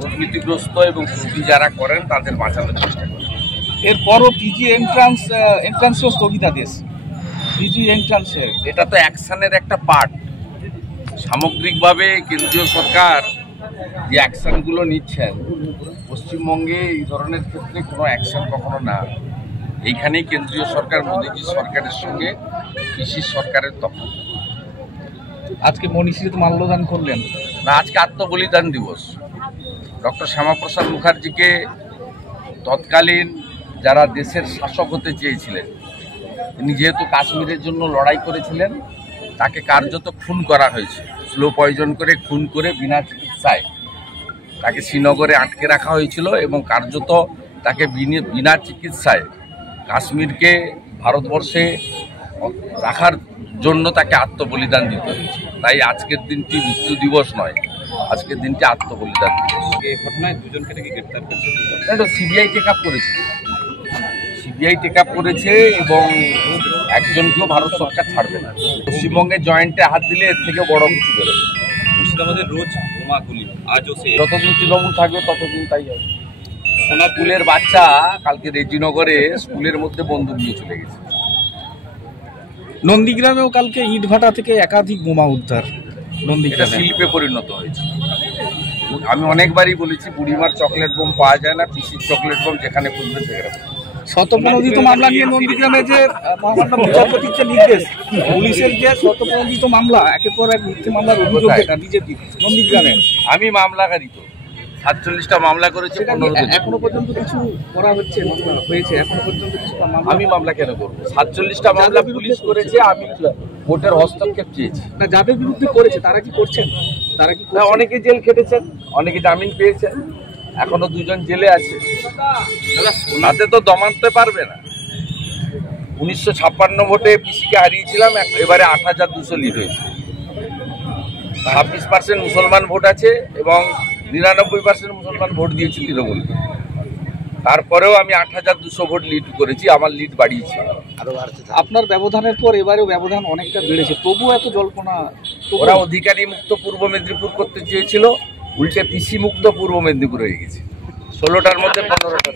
দুর্নীতিগ্রস্ত এবং ত্রুটি যারা করেন তাদের বাঁচানোর চেষ্টা করেন। এরপরও পিজি এন্ট্রান্সও স্থগিতাদেশ, পিজি এন্ট্রান্সের এটা তো অ্যাকশনের একটা পার্ট। সামগ্রিকভাবে কেন্দ্রীয় সরকার যে অ্যাকশনগুলো নিচ্ছেন, পশ্চিমবঙ্গে এই ধরনের ক্ষেত্রে কোনো অ্যাকশন কখনো না। এইখানেই কেন্দ্রীয় সরকার মোদীজি সরকারের সঙ্গে পিসির সরকারের তফাৎ। আজকে মনীষীতে মাল্যদান করলেন না, আজকে আত্মবলিদান দিবস। ডক্টর শ্যামাপ্রসাদ মুখার্জিকে তৎকালীন যারা দেশের শাসক হতে চেয়েছিলেন, তিনি যেহেতু কাশ্মীরের জন্য লড়াই করেছিলেন, তাকে কার্যত খুন করা হয়েছে। স্লো পয়জন করে খুন করে বিনা চিকিৎসায় তাকে শ্রীনগরে আটকে রাখা হয়েছিল এবং কার্যত তাকে বিনা চিকিৎসায় কাশ্মীরকে ভারতবর্ষে রাখার জন্য তাকে আত্মবলিদান দিতে হয়েছে। তাই আজকের দিনটি মৃত্যু দিবস নয়, আজকের দিনটি আত্মবলিদান দিবস। এই ঘটনায় দুজনকে নাকি গ্রেপ্তার করেছে। এটা সিবিআই টেক আপ করেছে, সিবিআই টেক আপ করেছে এবং একজনকেও ভারত সরকার ছাড়বে না। পশ্চিমবঙ্গের জয়েন্টে হাত দিলে এর থেকে বড় কিছু বেরোবে। মুর্শিদাবাদের রোজ বোমাগুলি, আজও সে যতদিন তৃণমূল থাকবে ততদিন তাই হবে। স্কুলের বাচ্চা কালকে রেজিনগরে স্কুলের মধ্যে বন্দুক নিয়ে চলে গেছে। নন্দীগ্রামেও কালকে ইটভাটা থেকে একাধিক বোমা উদ্ধার। এটা শিল্পে পরিণত হয়েছে। আমি অনেকবারই বলেছি, বুড়িমার চকলেট বোম পাওয়া যায় না, পিসির চকলেট বোম যেখানে খুঁজবে সেখানে। শতপ্রণোদিত মামলা নিয়ে নন্দীগ্রামে যে মহামান্য বিচারপতির যে নির্দেশ, পুলিশের যে শতপ্রণোদিত মামলা, একের পর এক মিথ্যে মামলার অভিযোগ এটা বিজেপি নন্দীগ্রামে। আমি মামলাকারী তো 47টা মামলা করেছি। এখনো পর্যন্ত কিছু করা হচ্ছে, হয়েছে এখনো পর্যন্ত কিছু মামলা। আমি মামলা কেন করবো? 47টা মামলা পুলিশ করেছে, আমি কোর্টের হস্তক্ষেপ চেয়েছি। না, যাদের বিরুদ্ধে করেছে তারা কি করছেন? তারা কি অনেকে জেল খেটেছেন, অনেকে জামিন পেয়েছেন, এখনো দুজন জেলে আছে। ওনাতে তো দমাতে পারবে না। 1956 ভোটে পিসিকে হারিয়েছিলাম, এবারে 8200 লিড হয়েছে। 26% মুসলমান ভোট আছে এবং 99% মুসলমান ভোট দিয়েছে তৃণমূল। তারপরেও আমি 8200 ভোট লিড করেছি, আমার লিড বাড়িয়েছি। আপনার ব্যবধানের পর এবারেও ব্যবধান অনেকটা বেড়েছে, তবুও এত জল্পনা। ওরা অধিকারী মুক্ত পূর্ব মেদিনীপুর করতে চেয়েছিল, উল্টে পিসি মুক্ত পূর্ব মেদিনীপুর হয়ে গেছে। 16টার মধ্যে 15টা।